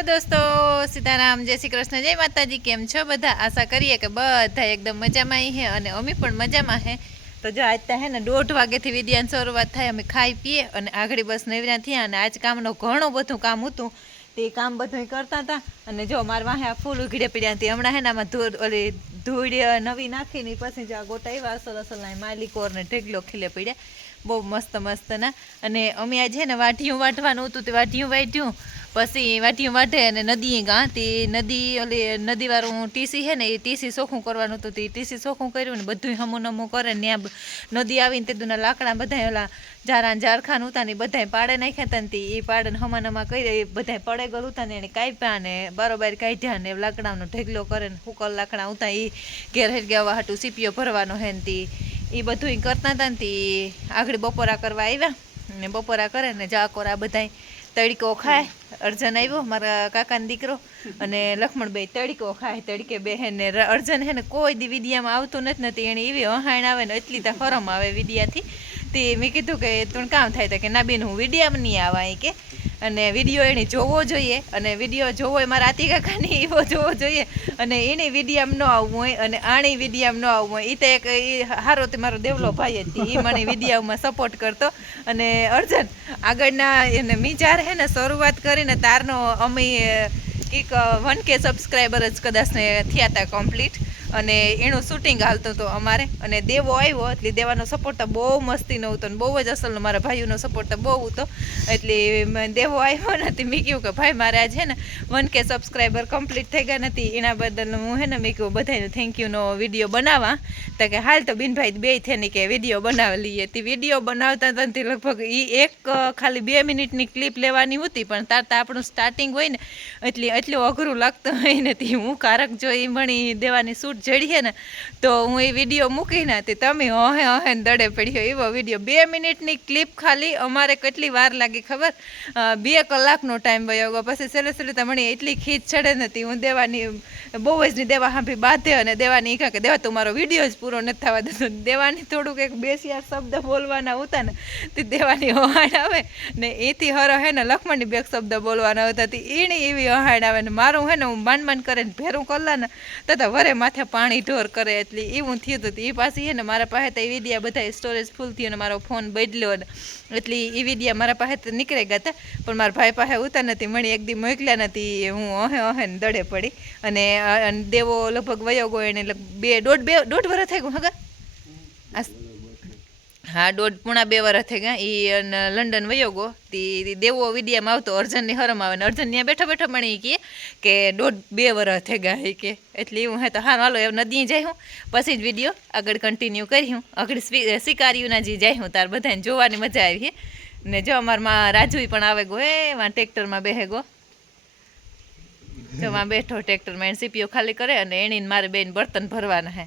Hello દોસ્તો, સીતારામ, જય શ્રી કૃષ્ણ, જય માતાજી, કેમ છો બધા? આશા કરીએ કે બધા એકદમ મજામાં હે અને અમે પણ મજામાં હે. તો જો આજ હે ને દોઢ વાગ્યાથી વિદ્યાની શરૂઆત થાય, અમે ખાઈ પીએ અને આગળ બસ નવરા થયા અને આજ કામનું ઘણું બધું કામ હતું. તે કામ બધું કરતા હતા અને જો મારા વાહે આ ફૂલ ઉઘડે પડ્યા હતી હમણાં હે ને આમાં ધૂળ, ઓલી ધૂળ નવી નાખીને પછી જો આ ગોટા એવા અસલ અસલ માલિકોર ને ઢેગલો ખીલે પડ્યા. બહુ મસ્ત મસ્તના. અને અમે આજે ને વાઢિયું વાઢવાનું હતું તે વાઢિયું વાઢ્યું પછી વાઢિયું વાટે અને નદી ગા તે નદી ઓલી નદીવાળું ટીસી છે ને એ ટીસી ચોખ્ખું કરવાનું હતું. તે ટીસી ચોખ્ખું કર્યું ને બધું હમું નમું કરે ને ત્યાં નદી આવીને તે દુના લાકડા બધા ઓલા જારા ને જારખાન ઉતા ને બધા પાડે નાખ્યા હતા ને એ પાડે હમા નમા કરી એ બધા પડે ગયેલું ઉતા ને એને કાપ્યા ને બારોબાર કાઢ્યા ને લાકડાનો ઢેગલો કરે ને હુકલ લાકડા ઉતા એ ઘેર હેર ગયા હાટું સીપીઓ ભરવાનો હે ને તે એ બધું કરતા હતા ને તે આગળ બપોરા કરવા આવ્યા ને બપોરા કરે ને જાકોરા બધાય તડકો ખાય. અર્જન આવ્યો, મારા કાકાનો દીકરો અને લક્ષ્મણભાઈ તડકો ખાય, તડકે બેહે ને અર્જન હે ને કોઈ દી વિદ્યામાં આવતું નથી ને તે એને એવી અહાણ આવે ને એટલી તો ફરમ આવે વિદ્યાથી. તે મેં કીધું કે તું કામ થાય તો કે ના બેન હું વિડીયામાં નહીં આવા કે. અને વીડિયો એને જોવો જોઈએ અને વીડિયો જોવો હોય મારા આતી કાકાની એવો જોવો જોઈએ અને એને વિડીયામ ન આવવું હોય અને આણી વિડીયામ ન આવવું હોય. એ તો એક એ હારો તે મારો દેવલો ભાઈ હતી. એ મને વિડીયામાં સપોર્ટ કરતો. અને અર્જન, આગળના એને મીજાર હે ને શરૂઆત કરીને તારનો અમે કંઈક વન કે સબસ્ક્રાઈબર જ કદાચ ને થયા હતા કમ્પ્લીટ અને એનું શૂટિંગ હાલતું હતું અમારે. અને દેવો આવ્યો એટલે દેવાનો સપોર્ટ તો બહુ મસ્તીનો હતો ને બહુ જ અસલનો. મારા ભાઈઓનો સપોર્ટ તો બહુ હતો. એટલે દેવો આવ્યો નથી મેં કહ્યું કે ભાઈ, મારે આજે ને વન કે સબસ્ક્રાઈબર કમ્પ્લીટ થઈ ગયા નથી. એના બદલ હું હે ને મેં કહ્યું બધાને થેન્ક યુનો વીડિયો બનાવવા. તો કે હાલ તો બિનભાઈ બે થઈને કે વીડિયો બનાવી લઈએ. તે વીડિયો બનાવતા હતા લગભગ એ એક ખાલી બે મિનિટની ક્લિપ લેવાની હતી. પણ તાર તો આપણું સ્ટાર્ટિંગ હોય ને એટલે એટલું અઘરું લાગતું હોય ને તે હું કારક જો એ મણી દેવાની શૂટ જડીએ ને, તો હું એ વીડિયો મૂકીને તે તમે હે હે ને દડે પડ્યો એવો વીડિયો બે મિનિટની ક્લિપ ખાલી, અમારે કેટલી વાર લાગી ખબર? બે કલાકનો ટાઈમ વયો ગયો. પછી છેલ્લે તો મને એટલી ખીચ ચડે નથી હું દેવાની, બહુ જ ની દેવા હાંભી બાંધે અને દેવાની ઈકા કે, દેવા મારો વીડિયો જ પૂરો નથી થવા દેતો. દેવાની થોડુંક એક બેસ્યા શબ્દ બોલવાના હતા ને, તે દેવાની વહાણ આવે ને એથી હરો હે ને લક્ષ્મણની બે શબ્દ બોલવાના હતા. એની એવી હહાણ આવે ને મારું હે ને હું માન માન કરે ભેરું કરલા ને તો તો વરે માથે પાણી ઢોર કરે એટલે એવું થયું હતું. એ પાછી હે ને મારા પાસે તો એ વિડિયા બધા સ્ટોરેજ ફૂલ થયું ને મારો ફોન બદલ્યો એટલે એ વિડિયા મારા પાસે તો નીકળી ગયા હતા. પણ મારા ભાઈ પાસે ઉતા નથી મળી. એક દી મોકલ્યા નથી. હું ઓહે ઓહે ને દડે પડી. અને દેવો લગભગ વયો ગયો એને બે, દોઢ બે, દોઢ વર્ષ થઈ ગયું હગા? આ હા, દોઢ પૂણા બે વર્ષ થઈ ગયા. એ લંડન વયો ગયો. તી દેવો વિડિયામાં આવતો. અર્જનની હરમ આવે ને અર્જન ત્યાં બેઠા બેઠા પણ એ કહે કે દોઢ બે વર્ષ થઈ ગયા એ કે. એટલે એવું હે તો હા હાલો એવું નદી જાય હું. પછી જ વીડિયો આગળ કન્ટિન્યુ કરી હું. આગળ સ્વીકાર્યુંના જે જાય હું, તાર બધાને જોવાની મજા આવી ને જો અમારમાં રાજુ પણ આવે ગો એ વાં ટ્રેક્ટરમાં બેહે ગો જોવા બેઠો ટ્રેક્ટરમાં એને સીપીઓ ખાલી કરે અને એણીને મારે બેન બર્તન ભરવાના હે.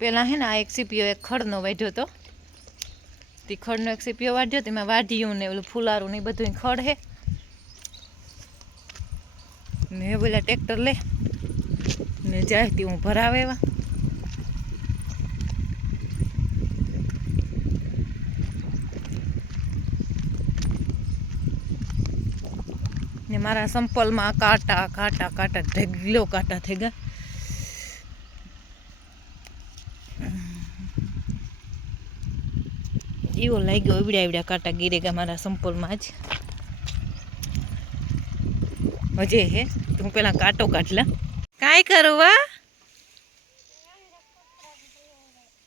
પહેલાં હે ને આ એક સીપીઓ એક ખડનો વાઢ્યો હતો તે ખડનો એક સીપીઓ વાઢ્યો તેમાં વાઢ્યું ને ઓલું ફુલારું ને એ બધું ખડ હે. ને બોલા ટ્રેક્ટર લે, ને જાય તે હું ભરાવે એવા. ને મારા સંપલમાં કાંટા કાંટા કાંટા, ઢગલો કાંટા થઈ ગયા. એવો લાગ્યો એવડ્યા એવડ્યા કાંટા ગીરે ગયા મારા સંપોલમાં જ. મજે હે તું પેલા કાંટો કાઢલા. કાંઈ કરું વા?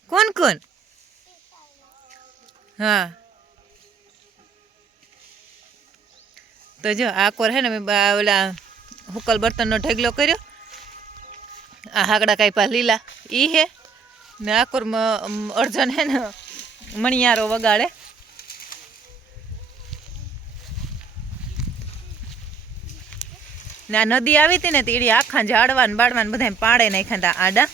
કોણ કોણ? હા. તો જો, આ કોર હે ને, મેં ઓલા હુકલ બર્તનનો ઢગલો કર્યો. આ હાકડા કાપ્યા લીલા. ઈ હે. ને આ કોર અર્જન હે ને મણિયારો વગાડે. ને આ નદી આવી હતી ને તીડી આખા ઝાડવા ને બાળવા ને બધા પાડે નાખ્યા હતા આડા.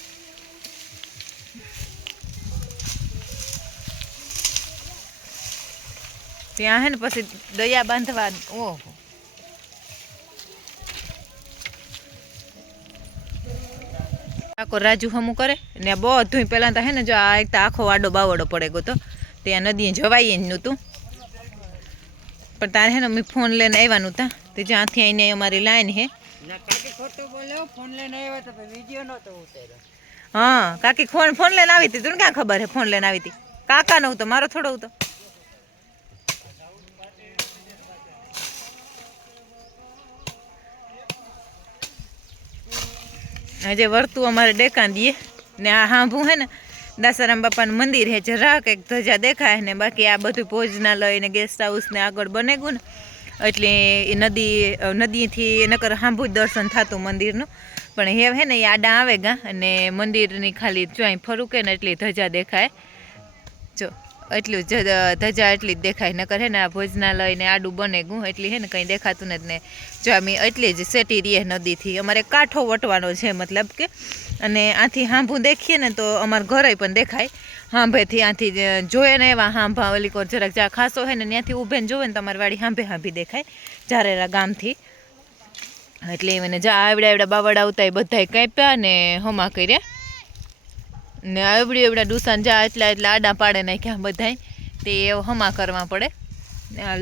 ત્યાં હે ને પછી દયા બાંધવા ઓહો. આખો રાજુ હમું કરે ને બધું પહેલાં તો હે ને જો આ એક તો આખો વાડો બાવડો પડે ગયો તો ત્યાં નદીએ જવાય જ નહોતું. પણ તારે હે ને અમે ફોન લઈને આવવાનું તા. તે જ્યાંથી આવીને અમારી લાઈન હે. ના કાકી ખોટું બોલે હો, ફોન લઈને આવ્યા તો વીડિયો નહોતો ઉતાર્યો. હા કાકી ફોન ફોન લઈને આવી હતી. તને ક્યાં ખબર હે ફોન લઈને આવી હતી? કાકા નો તો મારો થોડો હતો. આજે વર્તું અમારે ડેકાન દઈએ ને આ હાંભું હે ને દાસારામ બાપાનું મંદિર હે જરાક એક ધજા દેખાય ને બાકી આ બધું ભોજનાલય ને ગેસ્ટ હાઉસ ને આગળ બને ગયું ને એટલે એ નદી, નદીથી નકર હાંભુ જ દર્શન થતું મંદિરનું. પણ હે હે ને એ આડા આવે ગા અને મંદિરની ખાલી જોઈ ફરું કે ને એટલી ધજા દેખાય. એટલું જ ધજા એટલી જ દેખાય. નકર હે ને આ ભોજનાલય ને આડું બને ગું, એટલી હે ને કંઈ દેખાતું નથી ને. જો અમે એટલી જ સેટી રહીએ નદીથી. અમારે કાંઠો વટવાનો છે મતલબ કે. અને આથી હાંભું દેખીએ ને તો અમારા ઘરે પણ દેખાય. હાંભેથી આથી જોઈએ ને એવા હાંભા ઓલી કોર જરાક જ્યાં ખાસો હોય ને ત્યાંથી ઊભે ને જોવે ને તમારી વાડી હાંભે હાંભી દેખાય. જારેરા ગામથી. એટલે મને જા આવડા આવડા બાવડા આવતા એ બધાય કાપ્યા ને હમા કર્યા. ને આવડી એવડા ડુસાન જા એટલા એટલા આડા પાડે નાખ્યા બધાય. તે હમા કરવા પડે.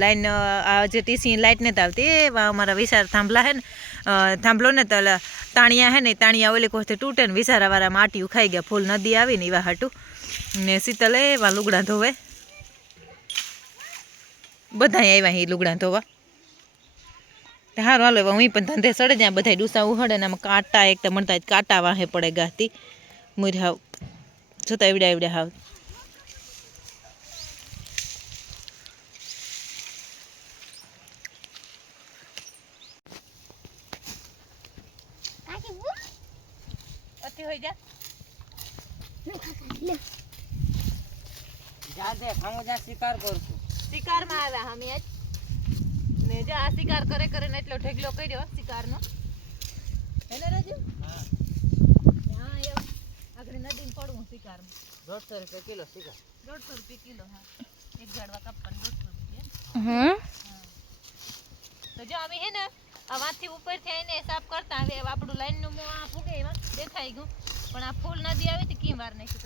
લાઈન આ જે ટીસી લાઇટ નથી આવતી અમારા વિસાર થાંભલા હે ને થાંભલો ને તો તાણિયા હે ને તાણિયા ઓલી કોસ્તે તૂટે ને વિસારાવાળા માટીયું ખાઈ ગયા, ફૂલ નદી આવી ને એવા હાટું. ને શીતલ એવા લુગડા ધોવે. બધાય આવ્યા એ લુગડા ધોવા. હારું, હાલો, હવે હું પણ ધંધે સડે જ્યાં બધા ડૂસા ઉહડે ને આમાં કાંટા એક તો મળતા કાંટા વાહે પડે ગાતી. મુર હાવ જોતા એવડ્યા એવડ્યા હાવ અતિ હોય જા જા દે ખામો જા શિકાર કરશું શિકારમાં આવ્યા અમે આજ ને જે આ શિકાર કરે કરે ને એટલો ઢગલો કર્યો શિકારનો. રાજુ હા હા. એવું આગળ નદીમાં દોઢસો રૂપિયા કિલો શિકાર. દોઢસો રૂપિયા કિલો હા. એક ઝાડવા કાપવાનું દોઢસો રૂપિયા. તો જો અમે હે ને આ વાંથી ઉપરથી આવીને સાફ કરતા હવે આપણું લાઈનનું મોં આ ફૂગે એમાં દેખાઈ ગયું. પણ આ ફૂલ નદી આવી હતી કેમ વાર નાખી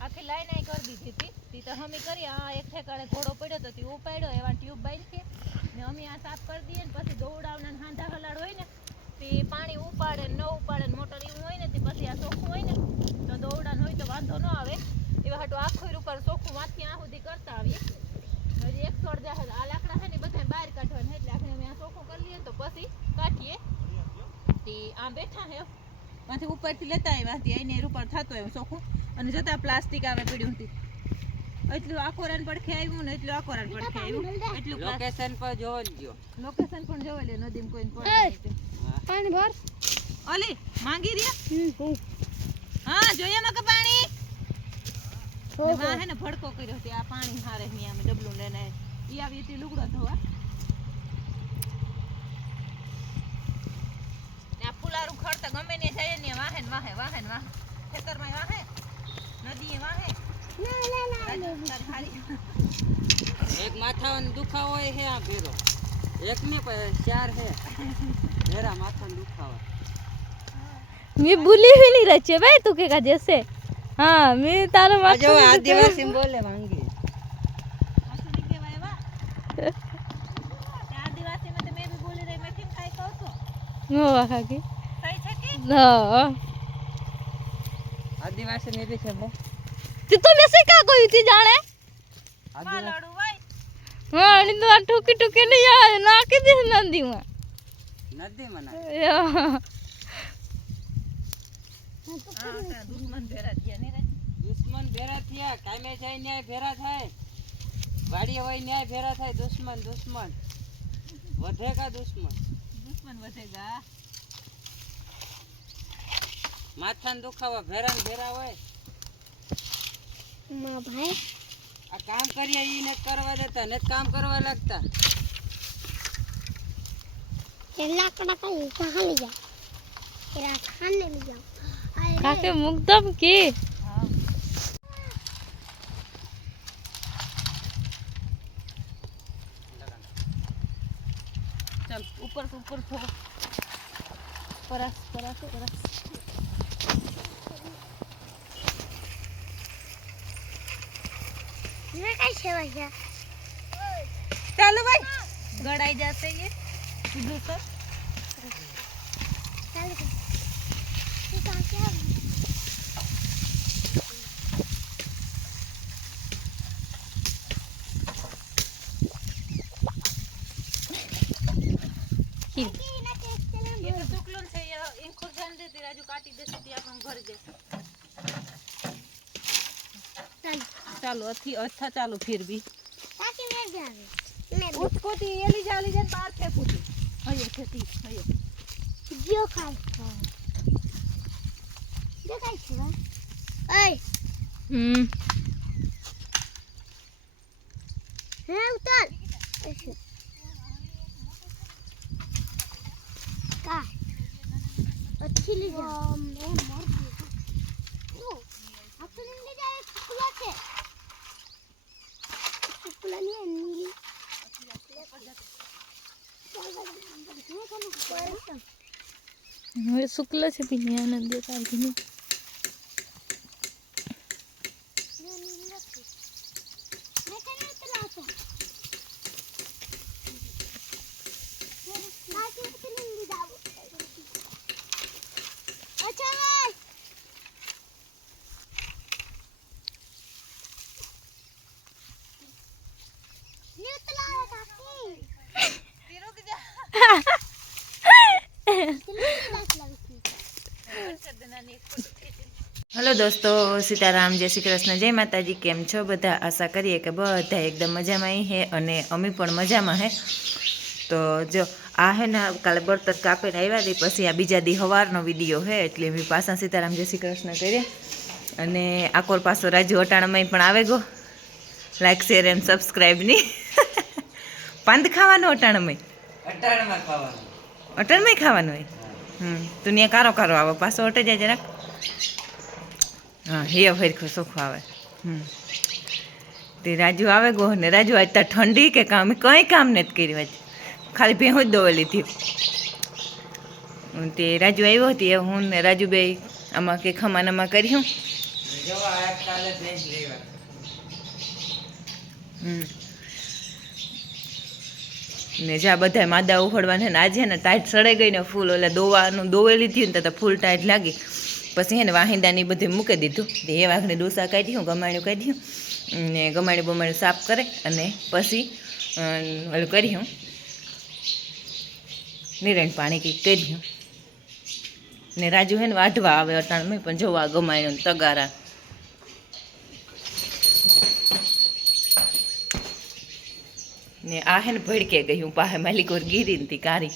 આખી લાઈન અહીં કરી દીધી હતી. તી તો અમે કરી આ એક ઠેકાણે ઘોડો પડ્યો તો તે ઉપાડ્યો એવા ટ્યુબ બાંધી ને અમે આ સાફ કરી દઈએ ને પછી દોવડાવના હાંધા હલાડ હોય ને તે પાણી ઉપાડે ન ઉપાડે મોટર એવું હોય ને તે પછી આ ચોખ્ખું હોય ને તો દોવડાનું હોય તો વાંધો ન આવે. એવા હાટું આખું ઉપર ચોખ્ખું વાંચી આ સુધી કરતા આવીએ. હજી એક છોડ જાય આ લાકડા છે ને બધા બહાર કાઢવાના એટલે આપણે અમે આ ચોખ્ખું કરી લઈએ તો પછી કાઢીએ. તે આમ બેઠા હે માંથી ઉપરથી લેતા આવ્યા ત્યાંથી આઈને ઉપર થતો આવ્યું ચોખ્ખું. અને જતા પ્લાસ્ટિક આવે પડ્યું હતી એટલું આકોરાન પડખે આવ્યું ને એટલું આકોરાન પડખે આવ્યું. એટલું લોકેશન પર જોવા જ લોકેશન પણ જોવા લે નદીમાં કોઈ પડે પાણી ભર. ઓલી માંગી રહ્યા. હા જોઈએ મકે પાણી? હો, ને હો. ને ભડકો કર્યો તે આ પાણી હારે મી અમે ડબલું લઈને ઈ આવી હતી લુગડો ધોવા. આ ફુલારું ખડતા ગમે ને જાય ને વાહે ને વાહે વાહે ને વાહે. ખેતરમાં વાહે નદીએ વાહે. ના, ના, ના, ના. એક માથાનો દુખાવો હોય હે આ ભેરો. એક ને પણ ચાર હે ભેરા માથાનો દુખાવો मी बोली भी नहीं रही भाई तू क्या जैसे हाँ मैं तारा આ જો આદિવાસી બોલે માંગી આસુડી કહેવાય એવા. તે આદિવાસીમાં તો મેં બી બોલી રહી મેં કેમ કાંઈ કહું છું वो वाखा की સહી છે કે हाँ આદિવાસી ને બી છે બો तू तो मैं से क्या कोई थी जाने આદિવાસી હા ની તો ઠુકી ઠુકી ને યાર નાખી દે નદીમાં. નદીમાં ના દુશ્મન ભેરા થયા ને દુશ્મન ભેરા થયા કામે જાય ન્યાય ભેરા થાય. વાડી હોય ન્યાય ભેરા થાય દુશ્મન દુશ્મન. વધેગા દુશ્મન. દુશ્મન વધેગા. માથાને દુખાવા ભેરા ભેરા હોય. માં ભાઈ. આ કામ કરીએ એ ને કરવા દેતા ને કામ કરવા લાગતા. લાકડા કઈ કહાં લઈ જાઓ. તેરા ખાન ને લઈ જાઓ કાકે ઉપર ઉપર. પરસ પરસ પરસ. ये कैसे बजा ચાલો ભાઈ ગળાઈ જશે એ સીધું સર ચાલ તું કાં કે આવ ખીર એના ટેસ્ટ ચલે એ તો સુકલું છે એ ઇંખુર જાન દે તે રાજુ કાટી દેશે તે આપણને ઘર જશે ચાલો અથી અથા ચાલો ફિર બી તાકી મેં જાવે મેં ઉઠકોતી એલી જાલી જન બાર ફેકુતી હયો ખેતી હયો. જો કાઈ જો કાઈ છે. ઓય. હમ. ઉતર. શુક્લ છે પીને આનંદ દેખાતી હલો દોસ્તો સીતારામ જય શ્રી કૃષ્ણ જય માતાજી કેમ છો? બધા આશા કરીએ કે બધા એકદમ મજામાં હે અને અમે પણ મજામાં હે. તો જો આ હે ને કાલે બળતર કાપીને આવ્યા હતી પછી આ બીજા દી હવારનો વીડિયો હે એટલે અમે પાછા સીતારામ જય શ્રી કૃષ્ણ કરીએ અને આકોર પાછો રાજુ અટાણામાં પણ આવે ગો. લાઈક શેર એન્ડ સબસ્ક્રાઈબની પાંદ ખાવાનું અટાણામાં? અટાણમાં ખાવાનું. અટાણમાં ખાવાનું હોય? હમ. તું ત્યાં કારો કારો આવે પાછો અટે જાય જરાક. હા હિયો હરખો સુખ આવે. હમ. તે રાજુ આવે ગો ને રાજુ આજ ત્યાં ઠંડી કે કામ? કંઈ કામ નથી કર્યું આજ. ખાલી ભેહું જ દોવા લીધી તે રાજુ આવ્યો હતી હું ને રાજુ બે આમાં કે ખમાનામાં કર્યું હમ. ને જ્યાં બધા માદા ઉખડવાના ને આજે ને ટાઈટ સડાઈ ગઈ ને ફૂલ ઓલા દોવાનું, દોવેલી થયું ને તો ફૂલ ટાઈટ લાગી. પછી એને વાહિંદાની બધી મૂકી દીધું. તે એ વાઘને ડોસા કાઢ્યું ગમાણ્યું કાઢ્યું ને ગમાણ્યું બમાણ્યું સાફ કરે અને પછી ઓલું કર્યું નિરણ પાણી કંઈક કર્યું ને રાજુ હે ને વાઢવા આવે અટાણમાં, પણ જોવા ગમાણ્યું તગારા. ને આ હે ને ભડકે ગઈ પાસે માલિકોર ગીરી ને કારી.